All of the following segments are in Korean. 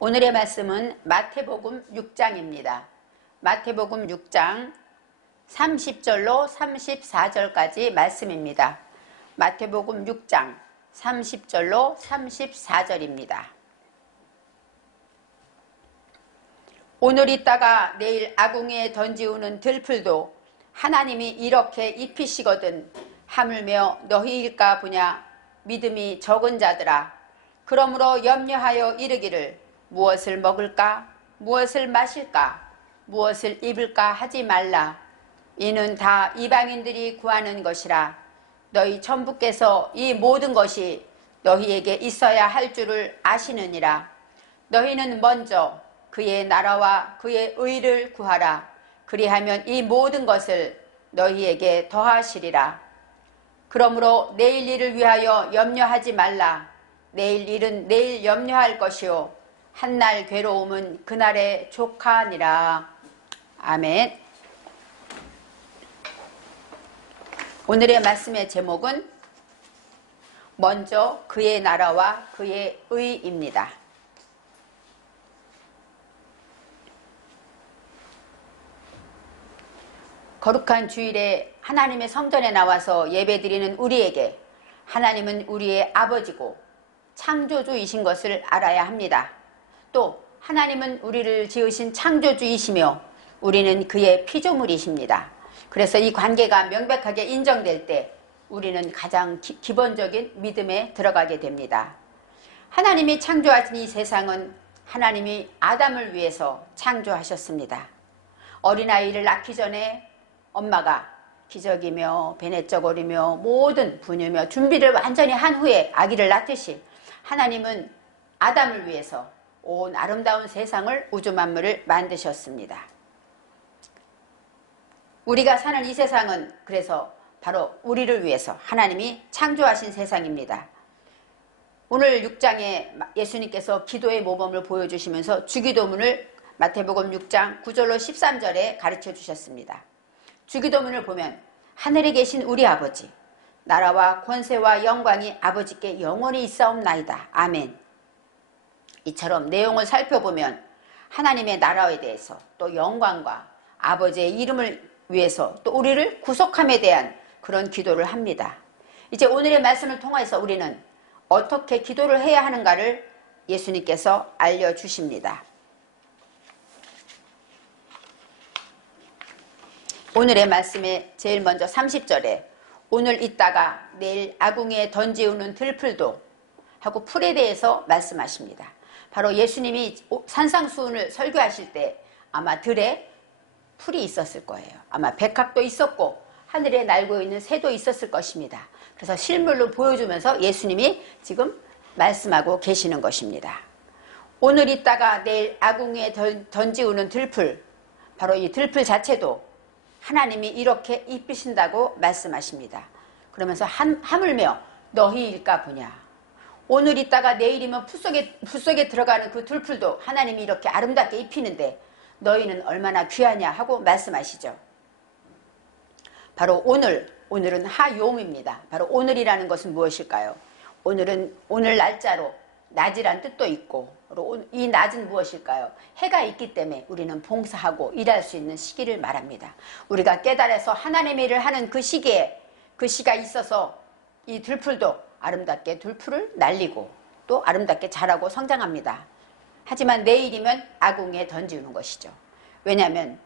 오늘의 말씀은 마태복음 6장입니다. 마태복음 6장 30절로 34절까지 말씀입니다. 마태복음 6장 30절로 34절입니다. 오늘 있다가 내일 아궁이에 던지우는 들풀도 하나님이 이렇게 입히시거든 하물며 너희일까 보냐. 믿음이 적은 자들아, 그러므로 염려하여 이르기를 무엇을 먹을까, 무엇을 마실까, 무엇을 입을까 하지 말라. 이는 다 이방인들이 구하는 것이라. 너희 천부께서 이 모든 것이 너희에게 있어야 할 줄을 아시느니라. 너희는 먼저 그의 나라와 그의 의를 구하라. 그리하면 이 모든 것을 너희에게 더하시리라. 그러므로 내일 일을 위하여 염려하지 말라. 내일 일은 내일 염려할 것이요 한날 괴로움은 그날의 족하니라. 아멘. 오늘의 말씀의 제목은 먼저 그의 나라와 그의 의입니다. 거룩한 주일에 하나님의 성전에 나와서 예배드리는 우리에게 하나님은 우리의 아버지고 창조주이신 것을 알아야 합니다. 또 하나님은 우리를 지으신 창조주이시며 우리는 그의 피조물이십니다. 그래서 이 관계가 명백하게 인정될 때 우리는 가장 기본적인 믿음에 들어가게 됩니다. 하나님이 창조하신 이 세상은 하나님이 아담을 위해서 창조하셨습니다. 어린아이를 낳기 전에 엄마가 기저귀며 배냇저고리며 모든 분유며 준비를 완전히 한 후에 아기를 낳듯이 하나님은 아담을 위해서 온 아름다운 세상을 우주 만물을 만드셨습니다. 우리가 사는 이 세상은 그래서 바로 우리를 위해서 하나님이 창조하신 세상입니다. 오늘 6장에 예수님께서 기도의 모범을 보여주시면서 주기도문을 마태복음 6장 9절로 13절에 가르쳐 주셨습니다. 주기도문을 보면 하늘에 계신 우리 아버지, 나라와 권세와 영광이 아버지께 영원히 있사옵나이다. 아멘. 이처럼 내용을 살펴보면 하나님의 나라에 대해서 또 영광과 아버지의 이름을 위해서 또 우리를 구속함에 대한 그런 기도를 합니다. 이제 오늘의 말씀을 통해서 우리는 어떻게 기도를 해야 하는가를 예수님께서 알려주십니다. 오늘의 말씀에 제일 먼저 30절에 오늘 있다가 내일 아궁이에 던지우는 들풀도 하고 풀에 대해서 말씀하십니다. 바로 예수님이 산상수훈을 설교하실 때 아마 들에 풀이 있었을 거예요. 아마 백합도 있었고 하늘에 날고 있는 새도 있었을 것입니다. 그래서 실물로 보여주면서 예수님이 지금 말씀하고 계시는 것입니다. 오늘 있다가 내일 아궁이에 던지우는 들풀, 바로 이 들풀 자체도 하나님이 이렇게 입히신다고 말씀하십니다. 그러면서 하물며 너희일까 보냐. 오늘 있다가 내일이면 풀 속에 들어가는 그 들풀도 하나님이 이렇게 아름답게 입히는데 너희는 얼마나 귀하냐 하고 말씀하시죠. 바로 오늘은 하욤입니다. 바로 오늘이라는 것은 무엇일까요? 오늘은 오늘 날짜로 낮이란 뜻도 있고 이 낮은 무엇일까요? 해가 있기 때문에 우리는 봉사하고 일할 수 있는 시기를 말합니다. 우리가 깨달아서 하나님의 일을 하는 그 시기에 그 시가 있어서 이 들풀도 아름답게 들풀을 날리고 또 아름답게 자라고 성장합니다. 하지만 내일이면 아궁이에 던지는 것이죠. 왜냐하면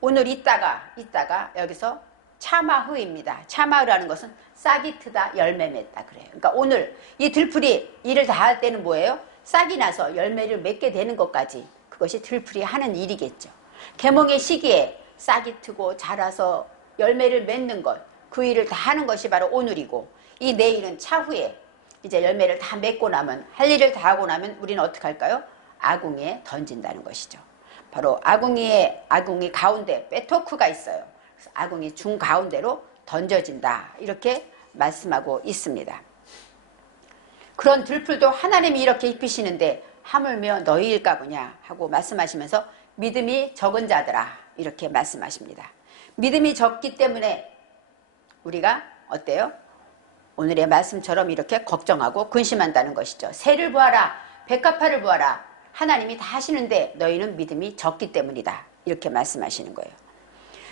오늘 있다가 여기서 차마흐입니다. 차마흐라는 것은 싹이 트다 열매 맺다 그래요. 그러니까 오늘 이 들풀이 일을 다 할 때는 뭐예요? 싹이 나서 열매를 맺게 되는 것까지 그것이 들풀이 하는 일이겠죠. 계몽의 시기에 싹이 트고 자라서 열매를 맺는 것, 그 일을 다 하는 것이 바로 오늘이고 이 내일은 차후에 이제 열매를 다 맺고 나면 할 일을 다 하고 나면 우리는 어떻게 할까요? 아궁이에 던진다는 것이죠. 바로 아궁이 가운데 베토크가 있어요. 그래서 아궁이 중가운데로 던져진다 이렇게 말씀하고 있습니다. 그런 들풀도 하나님이 이렇게 입히시는데 하물며 너희일까 보냐 하고 말씀하시면서 믿음이 적은 자들아 이렇게 말씀하십니다. 믿음이 적기 때문에 우리가 어때요? 오늘의 말씀처럼 이렇게 걱정하고 근심한다는 것이죠. 새를 보아라, 백합화를 보아라. 하나님이 다 하시는데 너희는 믿음이 적기 때문이다. 이렇게 말씀하시는 거예요.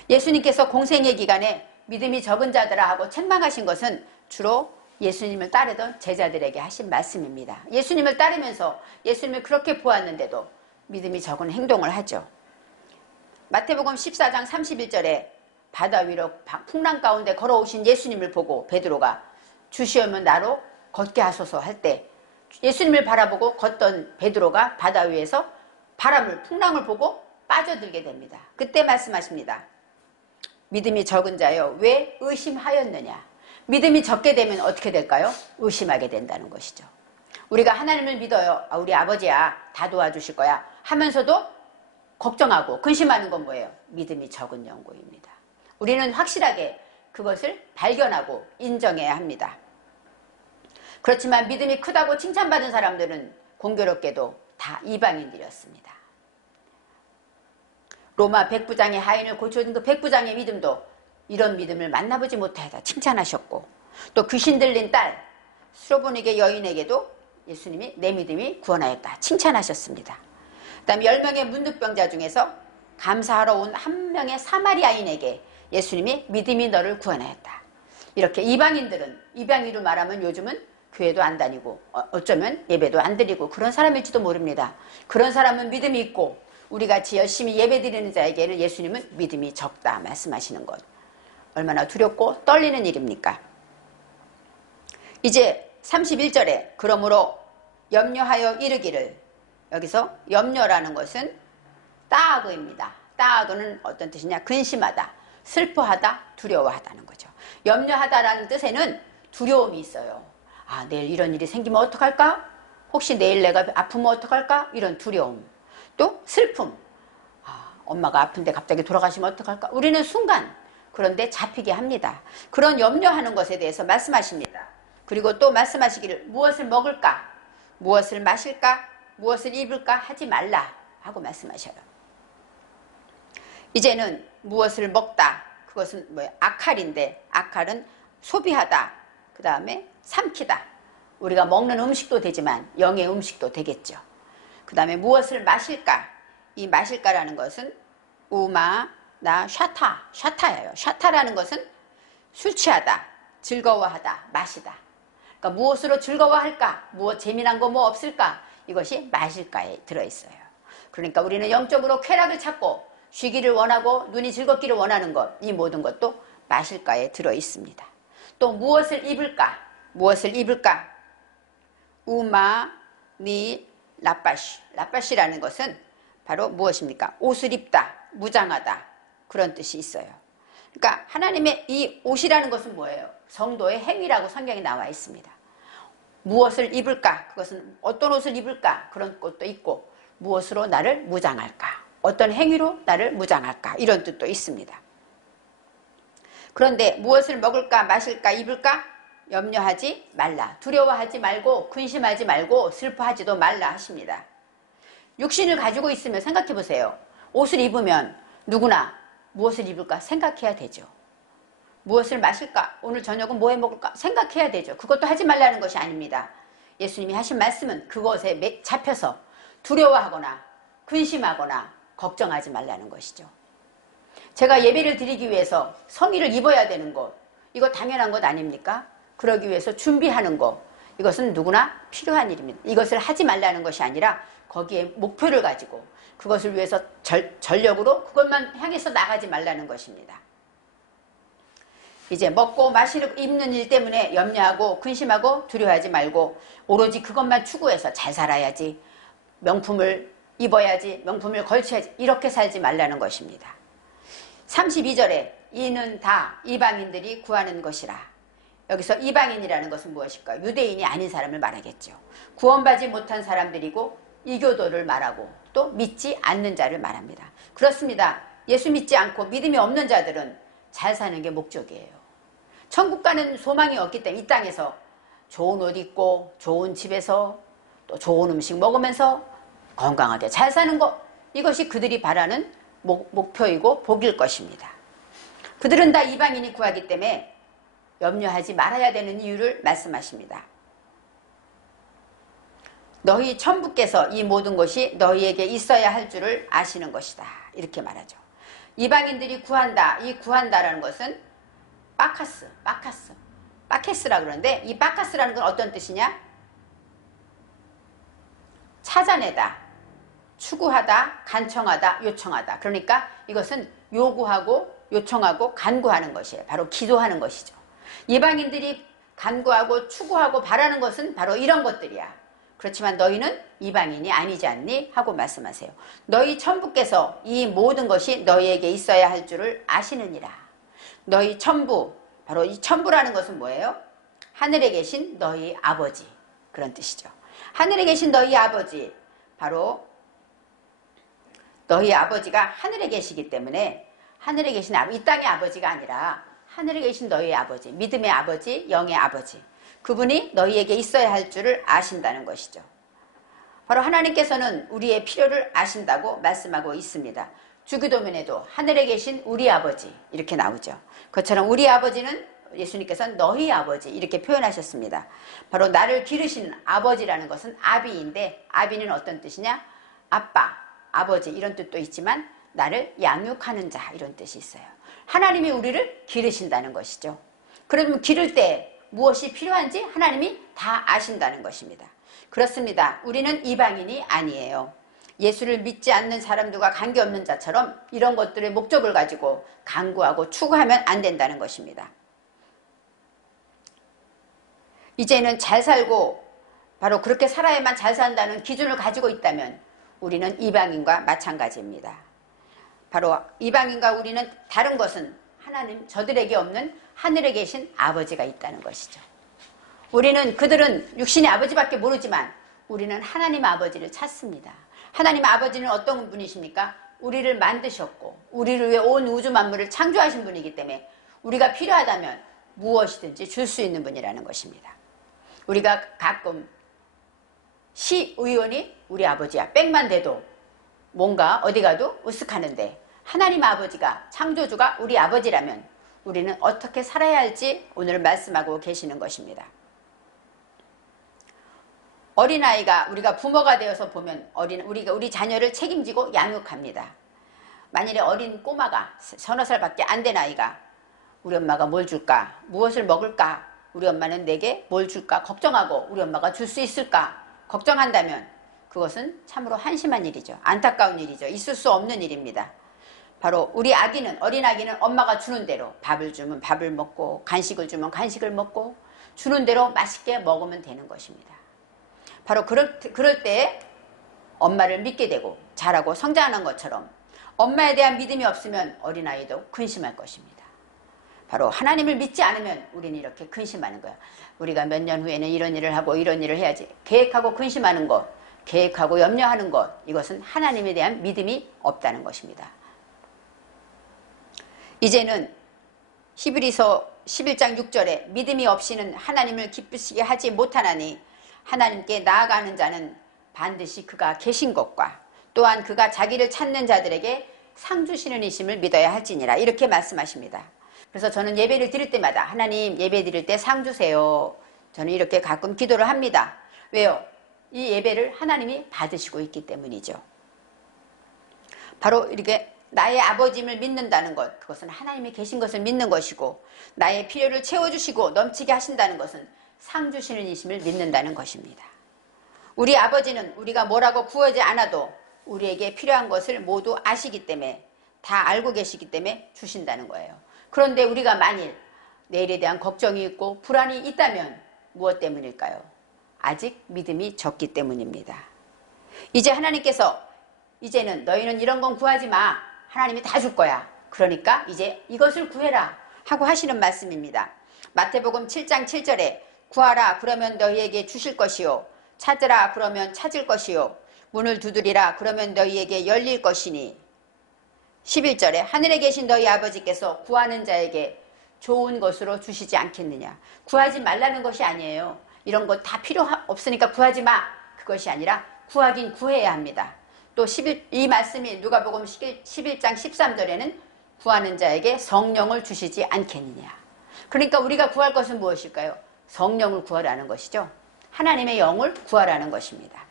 예수님께서 공생의 기간에 믿음이 적은 자들아 하고 책망하신 것은 주로 예수님을 따르던 제자들에게 하신 말씀입니다. 예수님을 따르면서 예수님을 그렇게 보았는데도 믿음이 적은 행동을 하죠. 마태복음 14장 31절에 바다 위로 풍랑 가운데 걸어오신 예수님을 보고 베드로가 주시오면 나로 걷게 하소서 할 때 예수님을 바라보고 걷던 베드로가 바다 위에서 풍랑을 보고 빠져들게 됩니다. 그때 말씀하십니다. 믿음이 적은 자여 왜 의심하였느냐. 믿음이 적게 되면 어떻게 될까요? 의심하게 된다는 것이죠. 우리가 하나님을 믿어요. 우리 아버지야 다 도와주실 거야 하면서도 걱정하고 근심하는 건 뭐예요? 믿음이 적은 연고입니다. 우리는 확실하게 그것을 발견하고 인정해야 합니다. 그렇지만 믿음이 크다고 칭찬받은 사람들은 공교롭게도 다 이방인들이었습니다. 로마 백부장의 하인을 고쳐준 그 백부장의 믿음도 이런 믿음을 만나보지 못하다 칭찬하셨고, 또 귀신 들린 딸 수로보니게 여인에게도 예수님이 내 믿음이 구원하였다 칭찬하셨습니다. 그 다음에 10명의 문득병자 중에서 감사하러 온 한 명의 사마리아인에게 예수님이 믿음이 너를 구원하였다. 이렇게 이방인으로 말하면 요즘은 교회도 안 다니고 어쩌면 예배도 안 드리고 그런 사람일지도 모릅니다. 그런 사람은 믿음이 있고 우리같이 열심히 예배 드리는 자에게는 예수님은 믿음이 적다 말씀하시는 것, 얼마나 두렵고 떨리는 일입니까? 이제 31절에 그러므로 염려하여 이르기를, 여기서 염려라는 것은 따악어입니다. 따악어는 어떤 뜻이냐? 근심하다, 슬퍼하다, 두려워하다는 거죠. 염려하다라는 뜻에는 두려움이 있어요. 내일 이런 일이 생기면 어떡할까? 혹시 내일 내가 아프면 어떡할까? 이런 두려움. 또 슬픔. 엄마가 아픈데 갑자기 돌아가시면 어떡할까? 우리는 순간 그런데 잡히게 합니다. 그런 염려하는 것에 대해서 말씀하십니다. 그리고 또 말씀하시기를 무엇을 먹을까? 무엇을 마실까? 무엇을 입을까? 하지 말라 하고 말씀하셔요. 이제는 무엇을 먹다. 그것은 뭐예요? 아칼인데, 아칼은 소비하다. 그 다음에 삼키다. 우리가 먹는 음식도 되지만 영의 음식도 되겠죠. 그 다음에 무엇을 마실까? 이 마실까라는 것은 우마나 샤타예요. 샤타라는 것은 술 취하다, 즐거워하다, 마시다. 그러니까 무엇으로 즐거워할까? 무엇 재미난 거 뭐 없을까? 이것이 마실까에 들어있어요. 그러니까 우리는 영적으로 쾌락을 찾고 쉬기를 원하고 눈이 즐겁기를 원하는 것, 이 모든 것도 마실까에 들어있습니다. 또 무엇을 입을까? 무엇을 입을까? 우마니 라빠시라는 것은 바로 무엇입니까? 옷을 입다, 무장하다, 그런 뜻이 있어요. 그러니까 하나님의 이 옷이라는 것은 뭐예요? 성도의 행위라고 성경에 나와 있습니다. 무엇을 입을까? 그것은 어떤 옷을 입을까? 그런 것도 있고, 무엇으로 나를 무장할까? 어떤 행위로 나를 무장할까? 이런 뜻도 있습니다. 그런데 무엇을 먹을까, 마실까, 입을까? 염려하지 말라. 두려워하지 말고 근심하지 말고 슬퍼하지도 말라 하십니다. 육신을 가지고 있으면 생각해 보세요. 옷을 입으면 누구나 무엇을 입을까 생각해야 되죠. 무엇을 마실까? 오늘 저녁은 뭐 해 먹을까? 생각해야 되죠. 그것도 하지 말라는 것이 아닙니다. 예수님이 하신 말씀은 그것에 잡혀서 두려워하거나 근심하거나 걱정하지 말라는 것이죠. 제가 예배를 드리기 위해서 성의를 입어야 되는 것, 이거 당연한 것 아닙니까? 그러기 위해서 준비하는 것, 이것은 누구나 필요한 일입니다. 이것을 하지 말라는 것이 아니라 거기에 목표를 가지고 그것을 위해서 전력으로 그것만 향해서 나가지 말라는 것입니다. 이제 먹고 마시고 입는 일 때문에 염려하고 근심하고 두려워하지 말고 오로지 그것만 추구해서 잘 살아야지, 명품을 입어야지, 명품을 걸쳐야지, 이렇게 살지 말라는 것입니다. 32절에 이는 다 이방인들이 구하는 것이라. 여기서 이방인이라는 것은 무엇일까요? 유대인이 아닌 사람을 말하겠죠. 구원받지 못한 사람들이고 이교도를 말하고 또 믿지 않는 자를 말합니다. 그렇습니다. 예수 믿지 않고 믿음이 없는 자들은 잘 사는 게 목적이에요. 천국 가는 소망이 없기 때문에 이 땅에서 좋은 옷 입고 좋은 집에서 또 좋은 음식 먹으면서 건강하게 잘 사는 것, 이것이 그들이 바라는 목표이고 복일 것입니다. 그들은 다 이방인이 구하기 때문에 염려하지 말아야 되는 이유를 말씀하십니다. 너희 천부께서 이 모든 것이 너희에게 있어야 할 줄을 아시는 것이다. 이렇게 말하죠. 이방인들이 구한다. 이 구한다라는 것은 빠카스라 그러는데, 이 빠카스라는 건 어떤 뜻이냐? 찾아내다, 추구하다, 간청하다, 요청하다. 그러니까 이것은 요구하고 요청하고 간구하는 것이에요. 바로 기도하는 것이죠. 이방인들이 간구하고 추구하고 바라는 것은 바로 이런 것들이야. 그렇지만 너희는 이방인이 아니지 않니? 하고 말씀하세요. 너희 천부께서 이 모든 것이 너희에게 있어야 할 줄을 아시느니라. 너희 천부, 바로 이 천부라는 것은 뭐예요? 하늘에 계신 너희 아버지, 그런 뜻이죠. 하늘에 계신 너희 아버지, 바로 너희 아버지가 하늘에 계시기 때문에 하늘에 계신 이 땅의 아버지가 아니라 하늘에 계신 너희 아버지, 믿음의 아버지, 영의 아버지, 그분이 너희에게 있어야 할 줄을 아신다는 것이죠. 바로 하나님께서는 우리의 필요를 아신다고 말씀하고 있습니다. 주기도문에도 하늘에 계신 우리 아버지 이렇게 나오죠. 그처럼 우리 아버지는 예수님께서는 너희 아버지 이렇게 표현하셨습니다. 바로 나를 기르시는 아버지라는 것은 아비인데, 아비는 어떤 뜻이냐? 아빠, 아버지 이런 뜻도 있지만 나를 양육하는 자 이런 뜻이 있어요. 하나님이 우리를 기르신다는 것이죠. 그러면 기를 때 무엇이 필요한지 하나님이 다 아신다는 것입니다. 그렇습니다. 우리는 이방인이 아니에요. 예수를 믿지 않는 사람들과 관계없는 자처럼 이런 것들의 목적을 가지고 간구하고 추구하면 안 된다는 것입니다. 이제는 잘 살고 바로 그렇게 살아야만 잘 산다는 기준을 가지고 있다면 우리는 이방인과 마찬가지입니다. 바로 이방인과 우리는 다른 것은 하나님, 저들에게 없는 하늘에 계신 아버지가 있다는 것이죠. 그들은 육신의 아버지밖에 모르지만 우리는 하나님 아버지를 찾습니다. 하나님 아버지는 어떤 분이십니까? 우리를 만드셨고 우리를 위해 온 우주 만물을 창조하신 분이기 때문에 우리가 필요하다면 무엇이든지 줄 수 있는 분이라는 것입니다. 우리가 가끔 시의원이 우리 아버지야 빽만 돼도 뭔가 어디 가도 으쓱하는데, 하나님 아버지가, 창조주가 우리 아버지라면 우리는 어떻게 살아야 할지 오늘 말씀하고 계시는 것입니다. 어린아이가, 우리가 부모가 되어서 보면 우리가 우리 자녀를 책임지고 양육합니다. 만일에 어린 꼬마가 서너 살밖에 안 된 아이가 우리 엄마가 뭘 줄까? 무엇을 먹을까? 우리 엄마는 내게 뭘 줄까? 걱정하고 우리 엄마가 줄 수 있을까? 걱정한다면 그것은 참으로 한심한 일이죠. 안타까운 일이죠. 있을 수 없는 일입니다. 바로 우리 어린아기는 엄마가 주는 대로 밥을 주면 밥을 먹고 간식을 주면 간식을 먹고 주는 대로 맛있게 먹으면 되는 것입니다. 바로 그럴 때 엄마를 믿게 되고 자라고 성장하는 것처럼 엄마에 대한 믿음이 없으면 어린아이도 근심할 것입니다. 바로 하나님을 믿지 않으면 우리는 이렇게 근심하는 거야. 우리가 몇 년 후에는 이런 일을 하고 이런 일을 해야지. 계획하고 근심하는 것, 계획하고 염려하는 것, 이것은 하나님에 대한 믿음이 없다는 것입니다. 이제는 히브리서 11장 6절에 믿음이 없이는 하나님을 기쁘시게 하지 못하나니 하나님께 나아가는 자는 반드시 그가 계신 것과 또한 그가 자기를 찾는 자들에게 상 주시는 이심을 믿어야 할지니라, 이렇게 말씀하십니다. 그래서 저는 예배를 드릴 때마다 하나님 예배 드릴 때 상 주세요. 저는 이렇게 가끔 기도를 합니다. 왜요? 이 예배를 하나님이 받으시고 있기 때문이죠. 바로 이렇게 나의 아버지임을 믿는다는 것, 그것은 하나님이 계신 것을 믿는 것이고, 나의 필요를 채워주시고 넘치게 하신다는 것은 상 주시는 이심을 믿는다는 것입니다. 우리 아버지는 우리가 뭐라고 구하지 않아도 우리에게 필요한 것을 모두 아시기 때문에, 다 알고 계시기 때문에 주신다는 거예요. 그런데 우리가 만일 내일에 대한 걱정이 있고 불안이 있다면 무엇 때문일까요? 아직 믿음이 적기 때문입니다. 이제 하나님께서 이제는 너희는 이런 건 구하지 마. 하나님이 다 줄 거야. 그러니까 이제 이것을 구해라 하고 하시는 말씀입니다. 마태복음 7장 7절에 구하라 그러면 너희에게 주실 것이요, 찾으라 그러면 찾을 것이요, 문을 두드리라 그러면 너희에게 열릴 것이니, 11절에 하늘에 계신 너희 아버지께서 구하는 자에게 좋은 것으로 주시지 않겠느냐. 구하지 말라는 것이 아니에요. 이런 거 다 필요 없으니까 구하지 마. 그것이 아니라 구하긴 구해야 합니다. 또 이 말씀이 누가복음 11장 13절에는 구하는 자에게 성령을 주시지 않겠느냐. 그러니까 우리가 구할 것은 무엇일까요? 성령을 구하라는 것이죠. 하나님의 영을 구하라는 것입니다.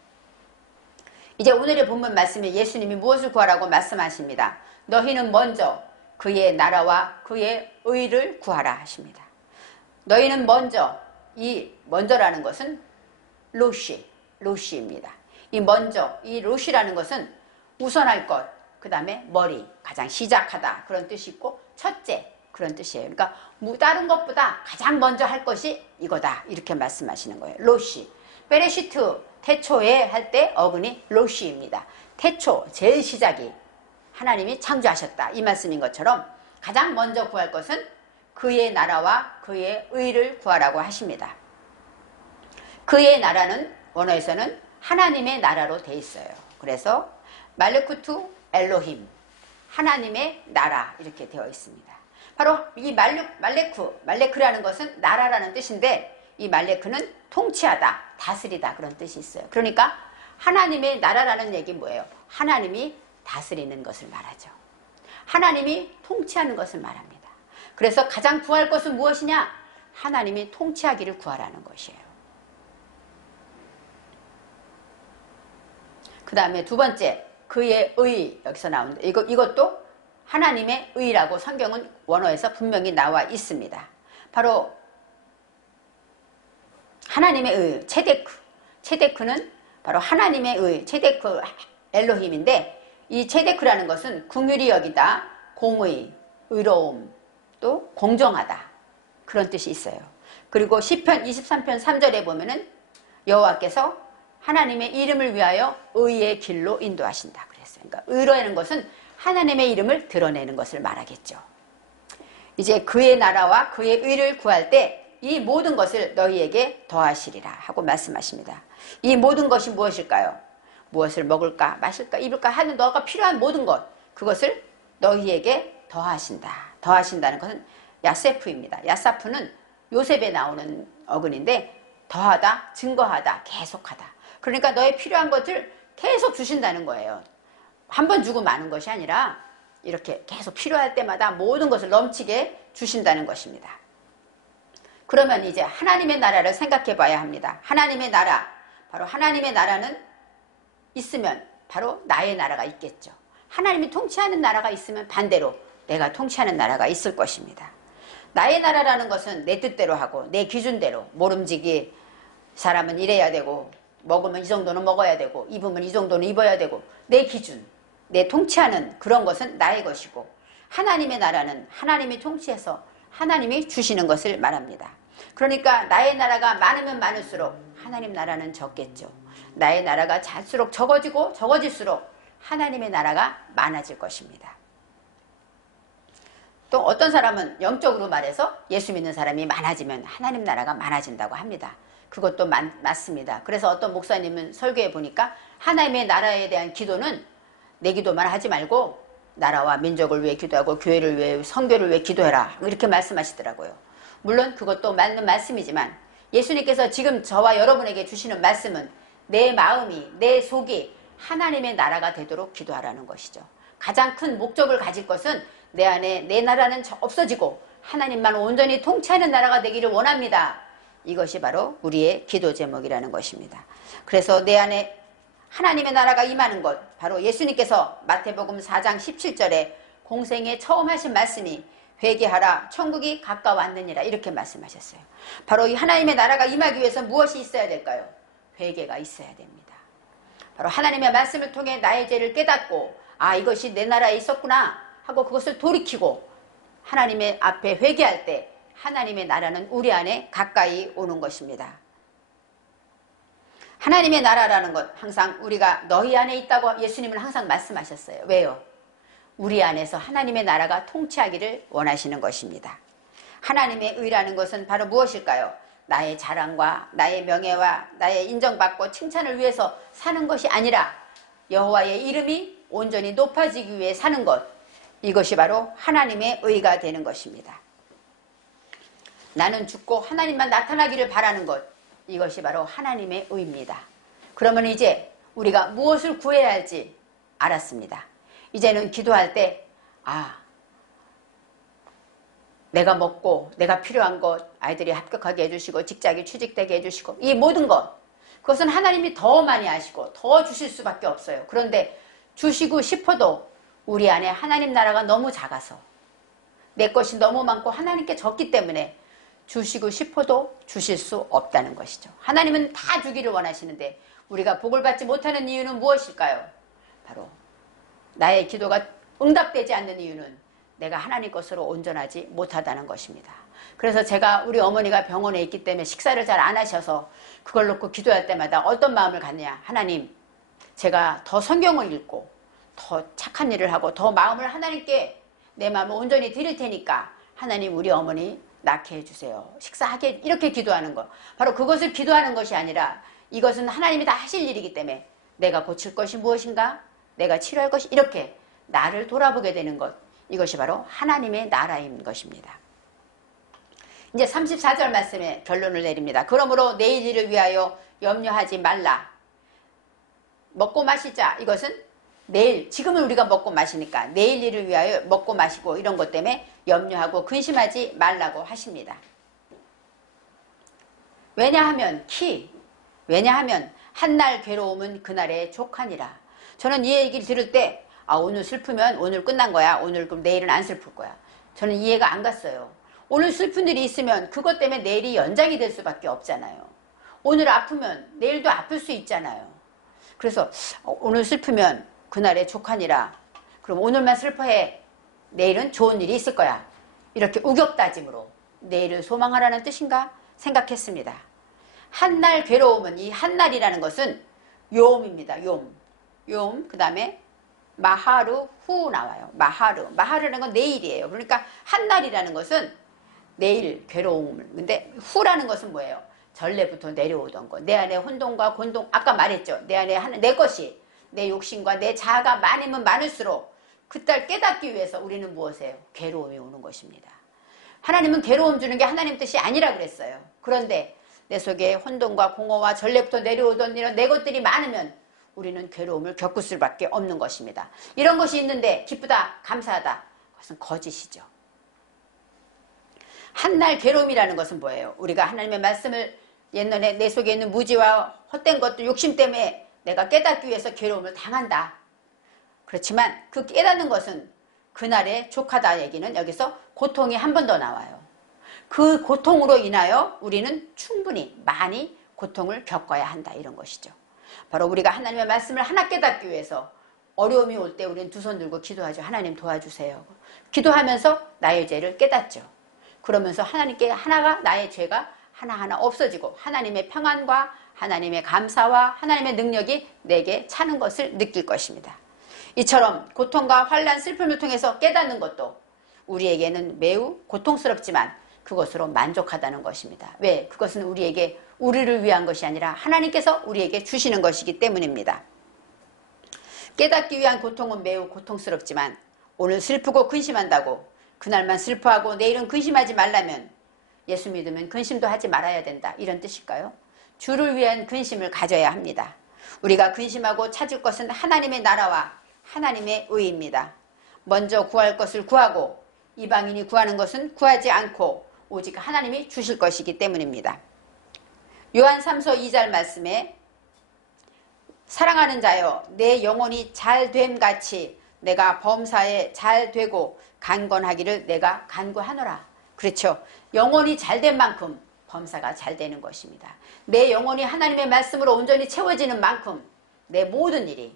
이제 오늘의 본문 말씀에 예수님이 무엇을 구하라고 말씀하십니다. 너희는 먼저 그의 나라와 그의 의를 구하라 하십니다. 너희는 먼저, 이 먼저라는 것은 로시입니다. 이 먼저, 이 로시라는 것은 우선할 것, 그 다음에 머리, 가장 시작하다 그런 뜻이 있고 첫째 그런 뜻이에요. 그러니까 다른 것보다 가장 먼저 할 것이 이거다 이렇게 말씀하시는 거예요. 로시. 베레시트 태초에 할 때 어근이 로시입니다. 태초, 제일 시작이 하나님이 창조하셨다 이 말씀인 것처럼 가장 먼저 구할 것은 그의 나라와 그의 의를 구하라고 하십니다. 그의 나라는 원어에서는 하나님의 나라로 돼 있어요. 그래서 말레쿠투 엘로힘, 하나님의 나라 이렇게 되어 있습니다. 바로 이 말레크라는 것은 나라라는 뜻인데 이 말레크는 통치하다, 다스리다 그런 뜻이 있어요. 그러니까 하나님의 나라라는 얘기 뭐예요? 하나님이 다스리는 것을 말하죠. 하나님이 통치하는 것을 말합니다. 그래서 가장 구할 것은 무엇이냐? 하나님이 통치하기를 구하라는 것이에요. 그 다음에 두 번째, 그의 의, 여기서 나오는데 이것도 하나님의 의라고 성경은 원어에서 분명히 나와 있습니다. 바로 하나님의 의, 체데크는 바로 하나님의 의, 체데크 엘로힘인데 이 체데크라는 것은 긍휼히 여기다, 공의, 의로움, 또 공정하다 그런 뜻이 있어요. 그리고 시편 23편 3절에 보면은 여호와께서 하나님의 이름을 위하여 의의 길로 인도하신다 그랬어요. 그러니까 의로라는 것은 하나님의 이름을 드러내는 것을 말하겠죠. 이제 그의 나라와 그의 의를 구할 때 이 모든 것을 너희에게 더하시리라 하고 말씀하십니다. 이 모든 것이 무엇일까요? 무엇을 먹을까 마실까 입을까 하는 너가 필요한 모든 것, 그것을 너희에게 더하신다. 더하신다는 것은 야세프입니다. 야사프는 요셉에 나오는 어근인데 더하다, 증거하다, 계속하다. 그러니까 너의 필요한 것을 계속 주신다는 거예요. 한 번 주고 마는 것이 아니라 이렇게 계속 필요할 때마다 모든 것을 넘치게 주신다는 것입니다. 그러면 이제 하나님의 나라를 생각해 봐야 합니다. 하나님의 나라, 바로 하나님의 나라는 있으면 바로 나의 나라가 있겠죠. 하나님이 통치하는 나라가 있으면 반대로 내가 통치하는 나라가 있을 것입니다. 나의 나라라는 것은 내 뜻대로 하고 내 기준대로 모름지기 사람은 이래야 되고 먹으면 이 정도는 먹어야 되고 입으면 이 정도는 입어야 되고 내 기준, 내 통치하는 그런 것은 나의 것이고 하나님의 나라는 하나님이 통치해서 하나님이 주시는 것을 말합니다. 그러니까 나의 나라가 많으면 많을수록 하나님 나라는 적겠죠. 나의 나라가 잘수록 적어질수록 하나님의 나라가 많아질 것입니다. 또 어떤 사람은 영적으로 말해서 예수 믿는 사람이 많아지면 하나님 나라가 많아진다고 합니다. 그것도 맞습니다. 그래서 어떤 목사님은 설교해 보니까 하나님의 나라에 대한 기도는 내 기도만 하지 말고 나라와 민족을 위해 기도하고 교회를 위해 선교를 위해 기도해라 이렇게 말씀하시더라고요. 물론 그것도 맞는 말씀이지만 예수님께서 지금 저와 여러분에게 주시는 말씀은 내 마음이 내 속이 하나님의 나라가 되도록 기도하라는 것이죠. 가장 큰 목적을 가질 것은 내 안에 내 나라는 없어지고 하나님만 온전히 통치하는 나라가 되기를 원합니다. 이것이 바로 우리의 기도 제목이라는 것입니다. 그래서 내 안에 하나님의 나라가 임하는 것, 바로 예수님께서 마태복음 4장 17절에 공생에 처음 하신 말씀이 회개하라 천국이 가까웠느니라 이렇게 말씀하셨어요. 바로 이 하나님의 나라가 임하기 위해서 무엇이 있어야 될까요? 회개가 있어야 됩니다. 바로 하나님의 말씀을 통해 나의 죄를 깨닫고 이것이 내 나라에 있었구나 하고 그것을 돌이키고 하나님의 앞에 회개할 때 하나님의 나라는 우리 안에 가까이 오는 것입니다. 하나님의 나라라는 것 항상 우리가 너희 안에 있다고 예수님은 항상 말씀하셨어요. 왜요? 우리 안에서 하나님의 나라가 통치하기를 원하시는 것입니다. 하나님의 의라는 것은 바로 무엇일까요? 나의 자랑과 나의 명예와 나의 인정받고 칭찬을 위해서 사는 것이 아니라 여호와의 이름이 온전히 높아지기 위해 사는 것, 이것이 바로 하나님의 의가 되는 것입니다. 나는 죽고 하나님만 나타나기를 바라는 것, 이것이 바로 하나님의 의입니다. 그러면 이제 우리가 무엇을 구해야 할지 알았습니다. 이제는 기도할 때 내가 먹고 내가 필요한 것, 아이들이 합격하게 해주시고 직장에 취직되게 해주시고 이 모든 것, 그것은 하나님이 더 많이 아시고 더 주실 수밖에 없어요. 그런데 주시고 싶어도 우리 안에 하나님 나라가 너무 작아서 내 것이 너무 많고 하나님께 적기 때문에 주시고 싶어도 주실 수 없다는 것이죠. 하나님은 다 주기를 원하시는데 우리가 복을 받지 못하는 이유는 무엇일까요? 바로 나의 기도가 응답되지 않는 이유는 내가 하나님 것으로 온전하지 못하다는 것입니다. 그래서 제가 우리 어머니가 병원에 있기 때문에 식사를 잘 안 하셔서 그걸 놓고 기도할 때마다 어떤 마음을 갖느냐. 하나님, 제가 더 성경을 읽고 더 착한 일을 하고 더 마음을 하나님께 내 마음을 온전히 드릴 테니까 하나님 우리 어머니 낫게 해주세요. 식사하게 이렇게 기도하는 거. 바로 그것을 기도하는 것이 아니라 이것은 하나님이 다 하실 일이기 때문에 내가 고칠 것이 무엇인가? 내가 치료할 것이 이렇게 나를 돌아보게 되는 것. 이것이 바로 하나님의 나라인 것입니다. 이제 34절 말씀에 결론을 내립니다. 그러므로 내일 일을 위하여 염려하지 말라. 먹고 마시자. 이것은 내일, 지금은 우리가 먹고 마시니까 내일 일을 위하여 먹고 마시고 이런 것 때문에 염려하고 근심하지 말라고 하십니다. 왜냐하면 한날 괴로움은 그날의 족하니라. 저는 이 얘기를 들을 때 오늘 슬프면 오늘 끝난 거야. 오늘 그럼 내일은 안 슬플 거야. 저는 이해가 안 갔어요. 오늘 슬픈 일이 있으면 그것 때문에 내일이 연장이 될 수밖에 없잖아요. 오늘 아프면 내일도 아플 수 있잖아요. 그래서 오늘 슬프면 그날의 족하니라. 그럼 오늘만 슬퍼해. 내일은 좋은 일이 있을 거야. 이렇게 우격다짐으로 내일을 소망하라는 뜻인가 생각했습니다. 한날 괴로움은 이 한날이라는 것은 요음입니다. 요 그 다음에 마하르 후 나와요. 마하르라는 건 내일이에요. 그러니까 한날이라는 것은 내일 괴로움을. 근데 후라는 것은 뭐예요? 전례부터 내려오던 것. 내 안에 혼동과 곤동. 아까 말했죠. 내 안에 내 것이 내 욕심과 내 자아가 많으면 많을수록 그딸 깨닫기 위해서 우리는 무엇이에요? 괴로움이 오는 것입니다. 하나님은 괴로움 주는 게 하나님 뜻이 아니라 그랬어요. 그런데 내 속에 혼돈과 공허와 전례부터 내려오던 이런 내 것들이 많으면 우리는 괴로움을 겪을 수밖에 없는 것입니다. 이런 것이 있는데 기쁘다, 감사하다. 그것은 거짓이죠. 한날 괴로움이라는 것은 뭐예요? 우리가 하나님의 말씀을 옛날에 내 속에 있는 무지와 헛된 것들, 욕심 때문에 내가 깨닫기 위해서 괴로움을 당한다. 그렇지만 그 깨닫는 것은 그날의 족하다 얘기는 여기서 고통이 한 번 더 나와요. 그 고통으로 인하여 우리는 충분히 많이 고통을 겪어야 한다. 이런 것이죠. 바로 우리가 하나님의 말씀을 하나 깨닫기 위해서 어려움이 올 때 우리는 두 손 들고 기도하죠. 하나님 도와주세요. 기도하면서 나의 죄를 깨닫죠. 그러면서 하나님께 하나가 나의 죄가 하나하나 없어지고 하나님의 평안과 하나님의 감사와 하나님의 능력이 내게 차는 것을 느낄 것입니다. 이처럼 고통과 환난, 슬픔을 통해서 깨닫는 것도 우리에게는 매우 고통스럽지만 그것으로 만족하다는 것입니다. 왜? 그것은 우리를 위한 것이 아니라 하나님께서 우리에게 주시는 것이기 때문입니다. 깨닫기 위한 고통은 매우 고통스럽지만 오늘 슬프고 근심한다고 그날만 슬퍼하고 내일은 근심하지 말라면 예수 믿으면 근심도 하지 말아야 된다. 이런 뜻일까요? 주를 위한 근심을 가져야 합니다. 우리가 근심하고 찾을 것은 하나님의 나라와 하나님의 의입니다. 먼저 구할 것을 구하고 이방인이 구하는 것은 구하지 않고 오직 하나님이 주실 것이기 때문입니다. 요한 3서 2절 말씀에 사랑하는 자여 내 영혼이 잘됨 같이 내가 범사에 잘되고 강건하기를 내가 간구하노라. 그렇죠. 영혼이 잘된 만큼 범사가 잘 되는 것입니다. 내 영혼이 하나님의 말씀으로 온전히 채워지는 만큼 내 모든 일이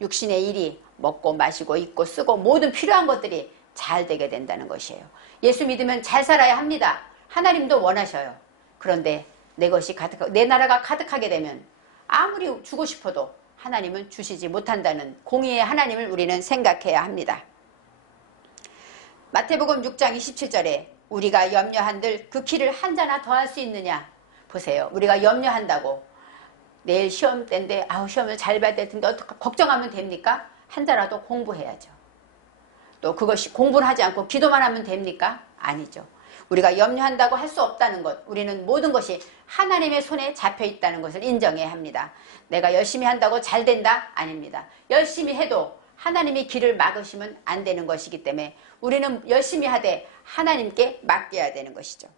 육신의 일이 먹고 마시고 입고 쓰고 모든 필요한 것들이 잘 되게 된다는 것이에요. 예수 믿으면 잘 살아야 합니다. 하나님도 원하셔요. 그런데 내 것이 내 나라가 가득하게 되면 아무리 주고 싶어도 하나님은 주시지 못한다는 공의의 하나님을 우리는 생각해야 합니다. 마태복음 6장 27절에 우리가 염려한들 그 키를 한 자나 더 할 수 있느냐. 보세요. 우리가 염려한다고 내일 시험 때인데 시험을 잘 봐야 될 텐데 어떻게 걱정하면 됩니까? 한 자라도 공부해야죠. 또 그것이 공부를 하지 않고 기도만 하면 됩니까? 아니죠. 우리가 염려한다고 할 수 없다는 것, 우리는 모든 것이 하나님의 손에 잡혀 있다는 것을 인정해야 합니다. 내가 열심히 한다고 잘 된다? 아닙니다. 열심히 해도 하나님이 길을 막으시면 안 되는 것이기 때문에 우리는 열심히 하되 하나님께 맡겨야 되는 것이죠.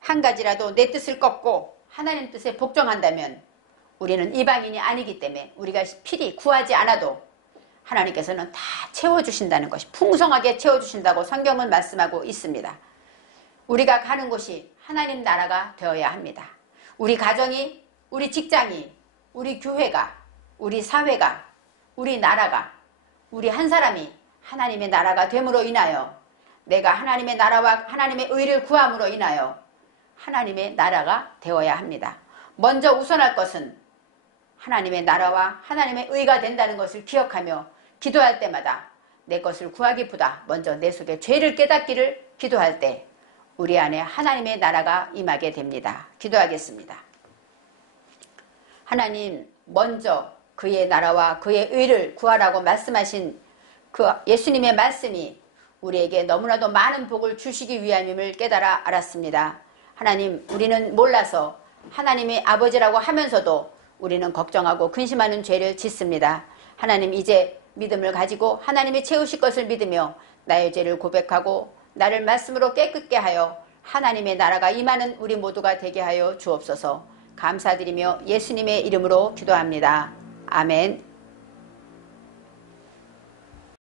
한 가지라도 내 뜻을 꺾고 하나님 뜻에 복종한다면 우리는 이방인이 아니기 때문에 우리가 필히 구하지 않아도 하나님께서는 다 채워주신다는 것이, 풍성하게 채워주신다고 성경은 말씀하고 있습니다. 우리가 가는 곳이 하나님 나라가 되어야 합니다. 우리 가정이, 우리 직장이, 우리 교회가, 우리 사회가, 우리 나라가, 우리 한 사람이 하나님의 나라가 됨으로 인하여, 내가 하나님의 나라와 하나님의 의를 구함으로 인하여 하나님의 나라가 되어야 합니다. 먼저 우선할 것은 하나님의 나라와 하나님의 의가 된다는 것을 기억하며 기도할 때마다 내 것을 구하기보다 먼저 내 속에 죄를 깨닫기를 기도할 때 우리 안에 하나님의 나라가 임하게 됩니다. 기도하겠습니다. 하나님, 먼저 그의 나라와 그의 의를 구하라고 말씀하신 그 예수님의 말씀이 우리에게 너무나도 많은 복을 주시기 위함임을 깨달아 알았습니다. 하나님, 우리는 몰라서 하나님의 아버지라고 하면서도 우리는 걱정하고 근심하는 죄를 짓습니다. 하나님, 이제 믿음을 가지고 하나님이 채우실 것을 믿으며 나의 죄를 고백하고 나를 말씀으로 깨끗게 하여 하나님의 나라가 임하는 우리 모두가 되게 하여 주옵소서. 감사드리며 예수님의 이름으로 기도합니다. 아멘.